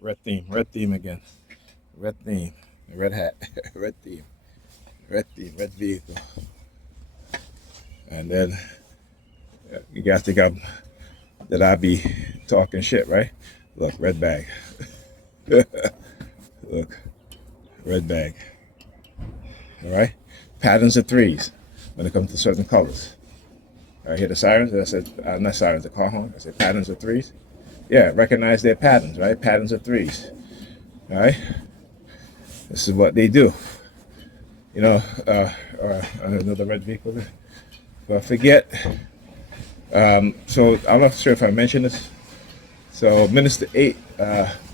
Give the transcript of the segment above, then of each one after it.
red theme again. Red theme, red hat, red theme, red vehicle. And then you guys think that I be talking shit, right? Look, red bag. Look, red bag. All right? Patterns of threes when it comes to certain colors. I hear the sirens. I said, not sirens, the car horn. I said patterns of threes. Yeah, recognize their patterns, right? Patterns of threes. All right? This is what they do. You know, another red vehicle. But forget. So I'm not sure if I mentioned this. So Minister 8,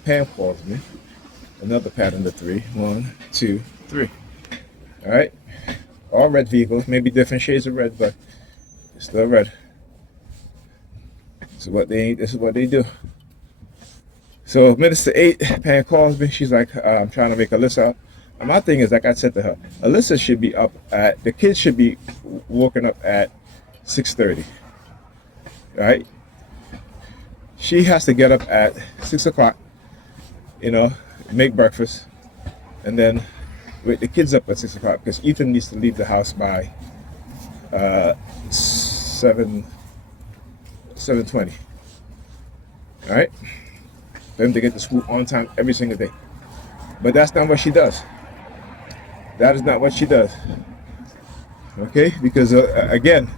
Pam calls me. Another pattern of three. 1, 2, 3. All right? All red vehicles, maybe different shades of red, but it's still red. This is what they do. So Minister 8, Pam calls me. She's like, I'm trying to make Alyssa up. And my thing is, like I said to her, Alyssa should be up at, the kids should be woken up at 6:30. Right? She has to get up at 6 o'clock, you know, make breakfast, and then wake the kids up at 6 o'clock because Ethan needs to leave the house by 7:20. All right? For him to get to school on time every single day. But that's not what she does. That is not what she does. Okay? Because, again,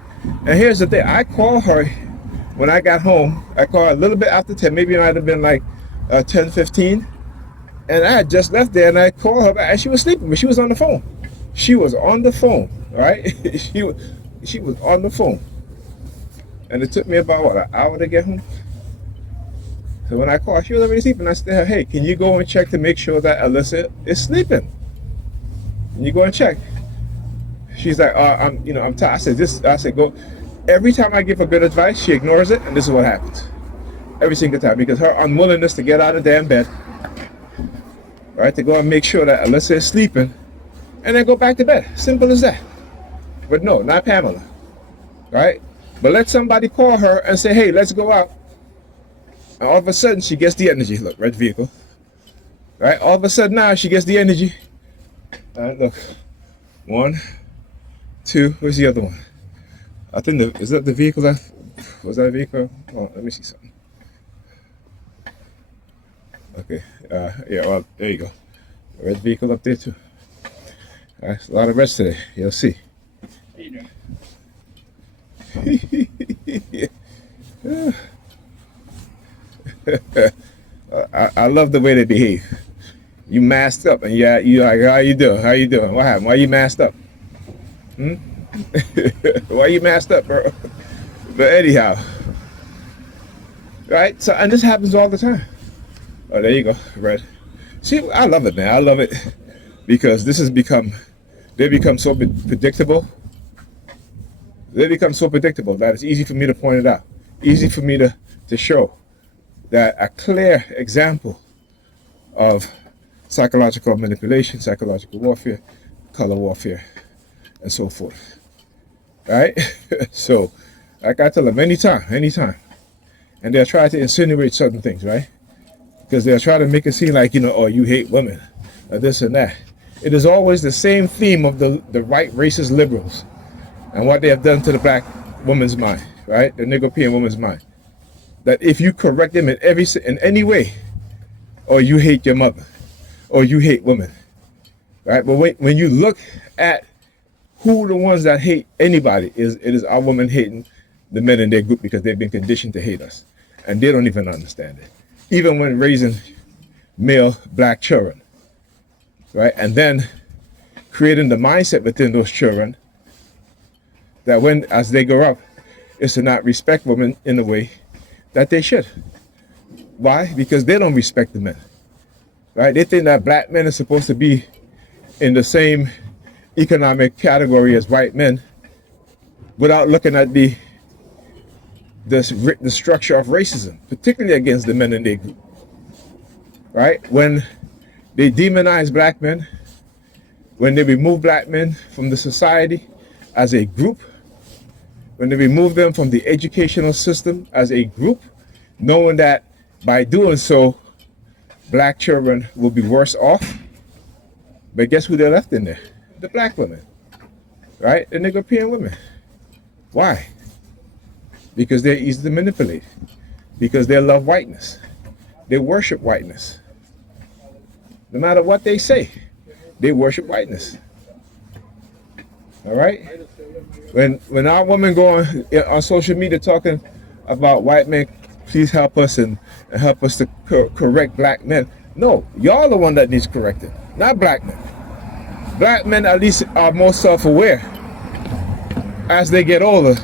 and here's the thing. I call her when I got home. I called her a little bit after 10. Maybe it might have been like 10:15. And I had just left there and I called her back. And she was sleeping, but she was on the phone. She was on the phone, right? she was on the phone. And it took me about, what, an hour to get home? So when I called, she was already sleeping. I said to her, hey, can you go and check to make sure that Alyssa is sleeping? Can you go and check? She's like, I'm tired. I said, go. Every time I give her good advice, she ignores it, and this is what happens. Every single time, because her unwillingness to get out of damn bed, right, to go and make sure that Alyssa is sleeping, and then go back to bed. Simple as that. But no, not Pamela, right? But let somebody call her and say, hey, let's go out. And all of a sudden, she gets the energy. Look, red vehicle. Right? All of a sudden now, she gets the energy. Look. 1, 2. Where's the other one? I think, is that the vehicle that, was that a vehicle? Oh, let me see something. Okay. Yeah, well, there you go. Red vehicle up there, too. All right, a lot of reds today. You'll see. How you doing? I love the way they behave. You masked up, and yeah, you like, how you doing? How you doing? What happened? Why you masked up? Why you masked up, bro? But anyhow, right? So, and this happens all the time. Oh, there you go, red. See, I love it, man. I love it because they become so predictable. They become so predictable that it's easy for me to point it out. Easy for me to show that a clear example of psychological manipulation, psychological warfare, color warfare, and so forth. Right? So, like I tell them, anytime. And they'll try to insinuate certain things, right? Because they'll try to make it seem like, oh, you hate women, or this and that. It is always the same theme of the right racist liberals and what they have done to the black woman's mind, right? The Negropean woman's mind. That if you correct them in any way, or you hate your mother, or you hate women, right? But when you look at who the ones that hate anybody, it is our women hating the men in their group because they've been conditioned to hate us. And they don't even understand it. Even when raising male black children, right? And then creating the mindset within those children that as they grow up, is to not respect women in the way that they should. Why? Because they don't respect the men, right? They think that black men are supposed to be in the same economic category as white men without looking at the structure of racism, particularly against the men in their group, right? When they demonize black men, when they remove black men from the society as a group, when they remove them from the educational system as a group, knowing that by doing so, black children will be worse off. But guess who they left in there? The black women, right? The European women. Why? Because they're easy to manipulate. Because they love whiteness. They worship whiteness. No matter what they say, they worship whiteness. All right? When our women go on social media talking about white men, please help us and help us to correct black men. No, y'all the one that needs correcting, not black men. Black men at least are more self-aware as they get older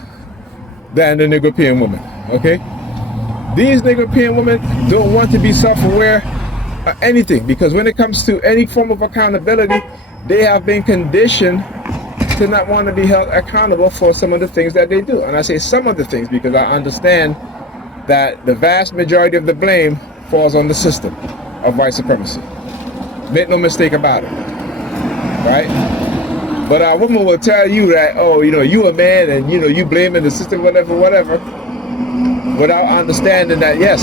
than the European women. Okay? These European women don't want to be self-aware of anything, because when it comes to any form of accountability, they have been conditioned to not want to be held accountable for some of the things that they do. And I say some of the things because I understand that the vast majority of the blame falls on the system of white supremacy. Make no mistake about it, right? But a woman will tell you that, oh, you a man and, you blaming the system, whatever, without understanding that, yes,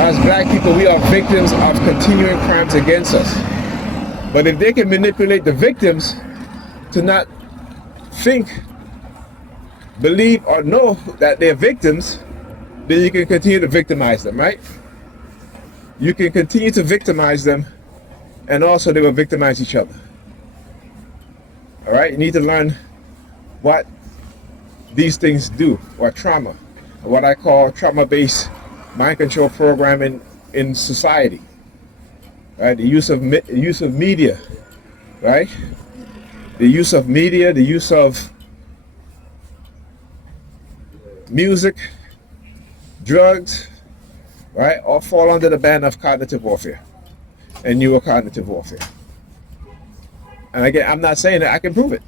as black people, we are victims of continuing crimes against us. But if they can manipulate the victims to not think, believe, or know that they're victims, then you can continue to victimize them, right? You can continue to victimize them, and also they will victimize each other. All right? You need to learn what these things do, or trauma, what I call trauma-based mind control programming in society. Right? The use of media, right? The use of media, the use of music, drugs, right, all fall under the ban of cognitive warfare and neurocognitive warfare. And again, I'm not saying that I can prove it.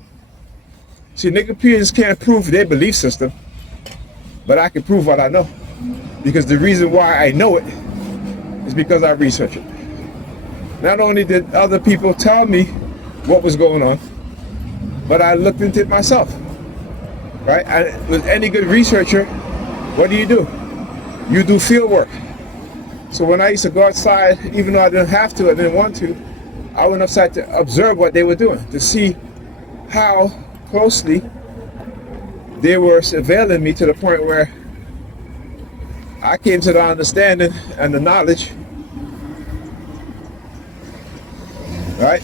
See, Europeans can't prove their belief system, but I can prove what I know. Because the reason why I know it is because I research it. Not only did other people tell me what was going on, but I looked into it myself, right? And with any good researcher, what do? You do field work. So when I used to go outside, even though I didn't have to, I didn't want to, I went outside to observe what they were doing, to see how closely they were surveilling me, to the point where I came to the understanding and the knowledge, right?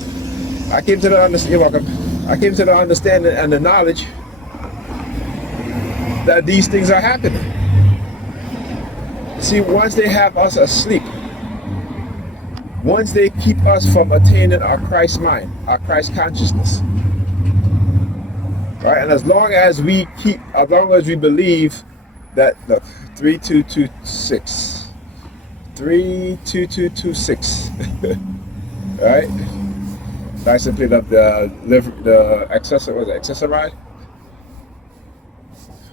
I came to the understanding and the knowledge that these things are happening. See, once they have us asleep, once they keep us from attaining our Christ mind, our Christ consciousness, right? And as long as we believe that, look, 32226, right? I simply love the accessoride.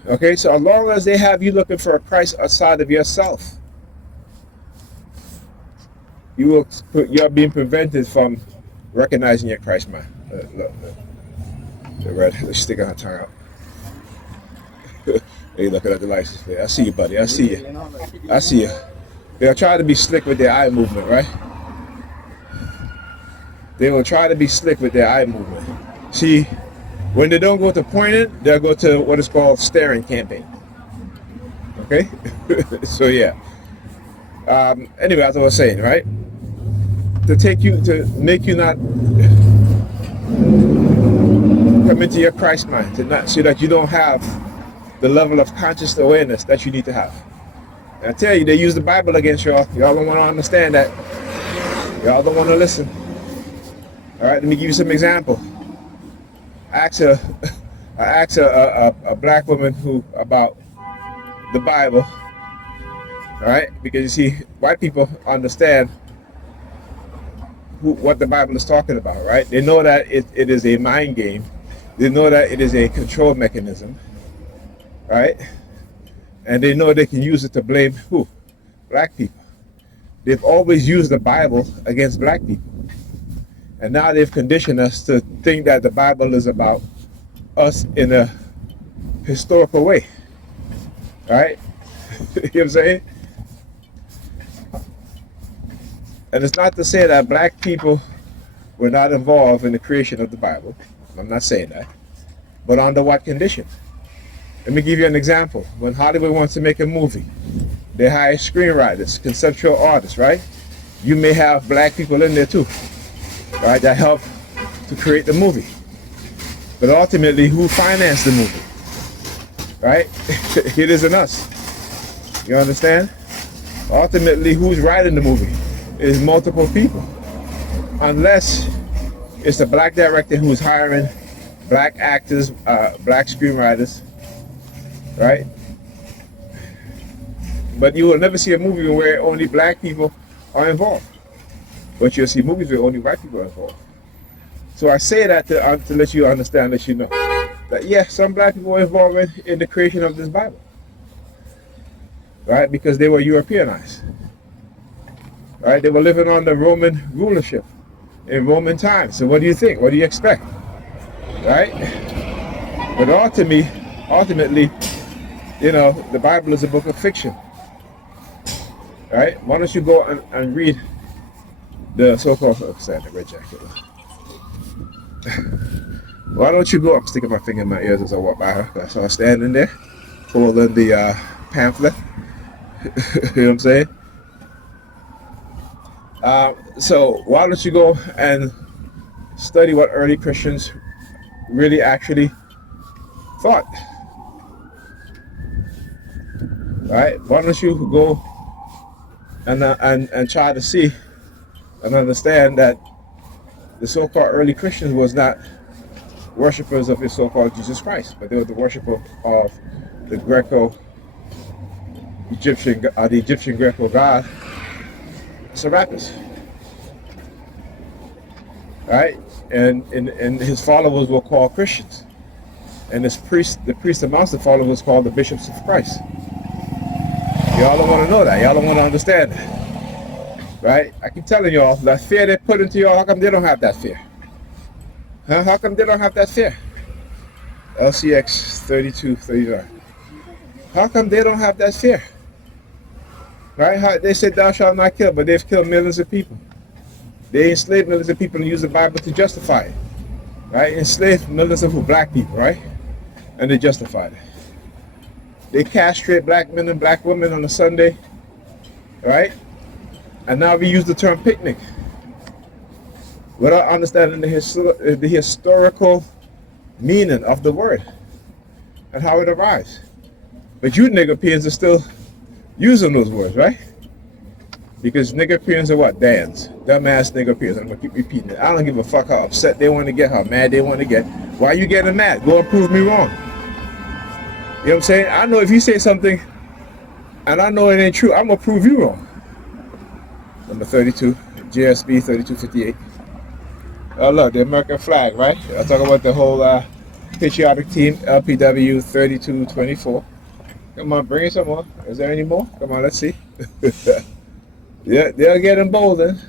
Okay, so as long as they have you looking for a Christ outside of yourself, you're being prevented from recognizing your Christ mind. Look, the red, let's stick our tongue out. Hey, looking at the license plate. I see you, buddy. I see you. They'll try to be slick with their eye movement, right? They will try to be slick with their eye movement. See, when they don't go to pointing, they'll go to what is called staring campaign. Okay? So yeah. Anyway, as I was saying, right? To make you not come into your Christ mind, so that you don't have the level of conscious awareness that you need to have. And I tell you, they use the Bible against y'all. Y'all don't want to understand that. Y'all don't want to listen. All right, let me give you some example. I asked a black woman about the Bible. All right, because you see, white people understand what the Bible is talking about, right? They know that it is a mind game. They know that it is a control mechanism, right? And they know they can use it to blame who? Black people. They've always used the Bible against black people. And now they've conditioned us to think that the Bible is about us in a historical way, right? You know what I'm saying? And it's not to say that black people were not involved in the creation of the Bible. I'm not saying that. But under what condition? Let me give you an example. When Hollywood wants to make a movie, they hire screenwriters, conceptual artists, right? You may have black people in there too, right, that help to create the movie. But ultimately, who financed the movie? Right? It isn't us. You understand? Ultimately, who's writing the movie? It is multiple people. Unless it's a black director who's hiring black actors, black screenwriters, right? But you will never see a movie where only black people are involved. But you'll see movies where only white people are involved. So I say that to let you understand, let you know that yes, some black people were involved in the creation of this Bible, right? Because they were Europeanized, right? They were living under Roman rulership in Roman times. So what do you think? What do you expect, right? But ultimately, you know, the Bible is a book of fiction, right? Why don't you go and read the so-called red jacket? Why don't you go? I'm sticking my finger in my ears as I walk by her. I saw her standing there, holding the pamphlet. You know what I'm saying? So why don't you go and study what early Christians really actually thought? Right? Why don't you go and try to see and understand that the so-called early Christians was not worshippers of the so-called Jesus Christ, but they were the worshipper of the Egyptian Greco god Serapis, right? And his followers were called Christians, and the priest amongst the followers was called the bishops of Christ. Y'all don't want to know that. Y'all don't want to understand that. Right? I keep telling y'all, that fear they put into y'all, how come they don't have that fear? Huh? How come they don't have that fear? LCX 3239. How come they don't have that fear? Right? They said thou shalt not kill, but they've killed millions of people. They enslaved millions of people and used the Bible to justify it. Right? Enslaved millions of black people, right? And they justified it. They castrate black men and black women on a Sunday, right? And now we use the term picnic without understanding the historical meaning of the word and how it arrives. But you niggerpeans are still using those words, right? Because niggerpeans are what? Dans. Dumbass niggerpeans. I'm going to keep repeating it. I don't give a fuck how upset they want to get, how mad they want to get. Why are you getting mad? Go and prove me wrong. You know what I'm saying? I know if you say something and I know it ain't true, I'm going to prove you wrong. Number 32, GSB 3258. Oh look, the American flag, right? I'm talking about the whole patriotic team, LPW 3224. Come on, bring it some more. Is there any more? Come on, let's see. Yeah, they'll get emboldened.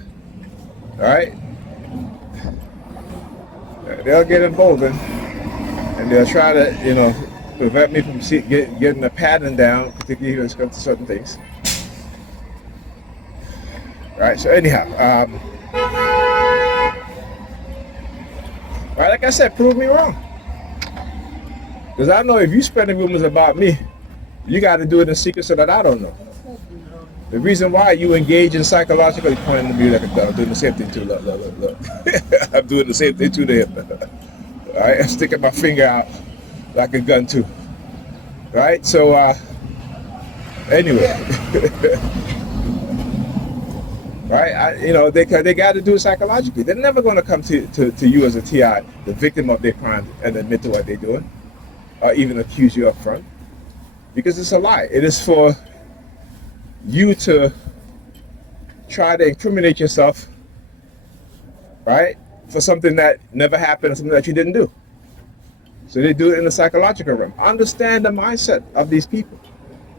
Alright? They'll get emboldened. And they'll try to, you know, prevent me from getting the pattern down, particularly when it comes to certain things. Right, so anyhow, right, like I said, prove me wrong. Because I know if you spreading rumors about me, you got to do it in secret so that I don't know. The reason why you engage in psychological, you're pointing to me like a dog, I'm doing the same thing too, look. I'm doing the same thing too to him. All right, I'm sticking my finger out like a gun too. Right, so anyway. Right, you know, they got to do it psychologically. They're never going to come to you as a TI, the victim of their crime, and admit to what they're doing, or even accuse you up front, because it's a lie. It is for you to try to incriminate yourself, right, for something that never happened or something that you didn't do. So they do it in the psychological realm. Understand the mindset of these people.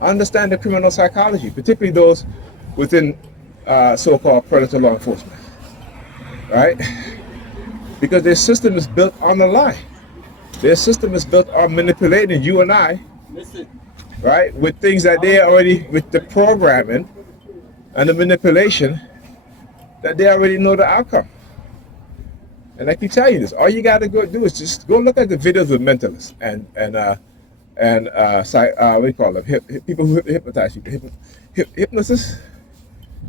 Understand the criminal psychology, particularly those within so-called predator law enforcement, right? Because their system is built on a lie. Their system is built on manipulating you and I, right, with things that they already, with the programming and the manipulation that they already know the outcome. And I keep telling you this. All you got to go do is just go look at the videos with mentalists and what do you call them? People who hypnotize people, hypnosis,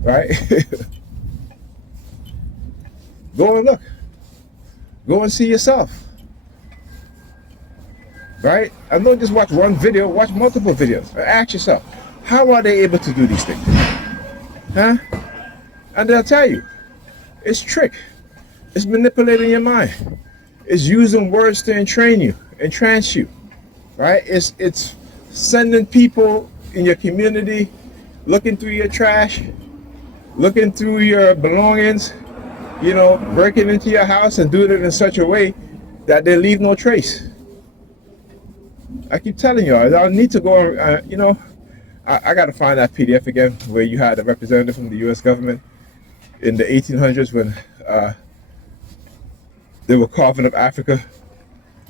right? Go and look. Go and see yourself, right? And don't just watch one video. Watch multiple videos. Ask yourself, how are they able to do these things? Huh? And they'll tell you, it's trick. It's manipulating your mind. It's using words to entrain you, entrance you, right? It's sending people in your community, looking through your trash, looking through your belongings, breaking into your house and doing it in such a way that they leave no trace. I keep telling you, I need to go, I got to find that PDF again where you had a representative from the U.S. government in the 1800s when they were carving up Africa.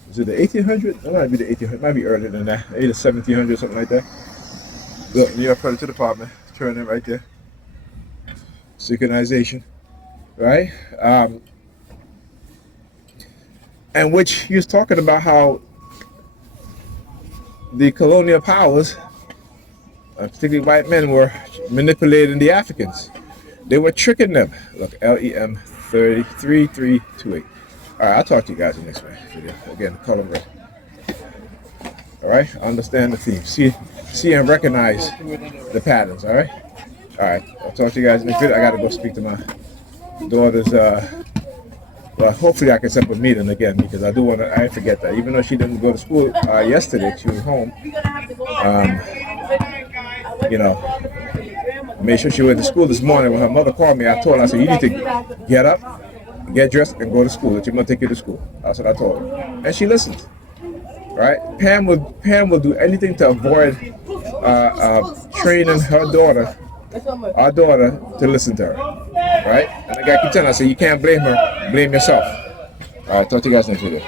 Was it the 1800s? It might be the 1800s. It might be earlier than that. Maybe the 1700s, something like that. Look, New York Predator Department. Turn it right there. Synchronization. Right? And which he was talking about how the colonial powers, particularly white men, were manipulating the Africans. They were tricking them. Look, LEM 3328. All right, I'll talk to you guys in the next video. Again, color red. All right, understand the theme. See and recognize the patterns. All right. All right, I'll talk to you guys in the next video. I got to go speak to my daughter's. Well, hopefully I can set up a meeting again because I do want to. I forget that even though she didn't go to school yesterday, she was home. Made sure she went to school this morning. When her mother called me, I told her, I said, you need to get up, get dressed, and go to school. That you're gonna take you to school. That's what I told her, and she listened. Right? Pam will do anything to avoid training our daughter, to listen to her. Right? And I keep telling her, I said, you can't blame her, blame yourself. All right, talk to you guys next video.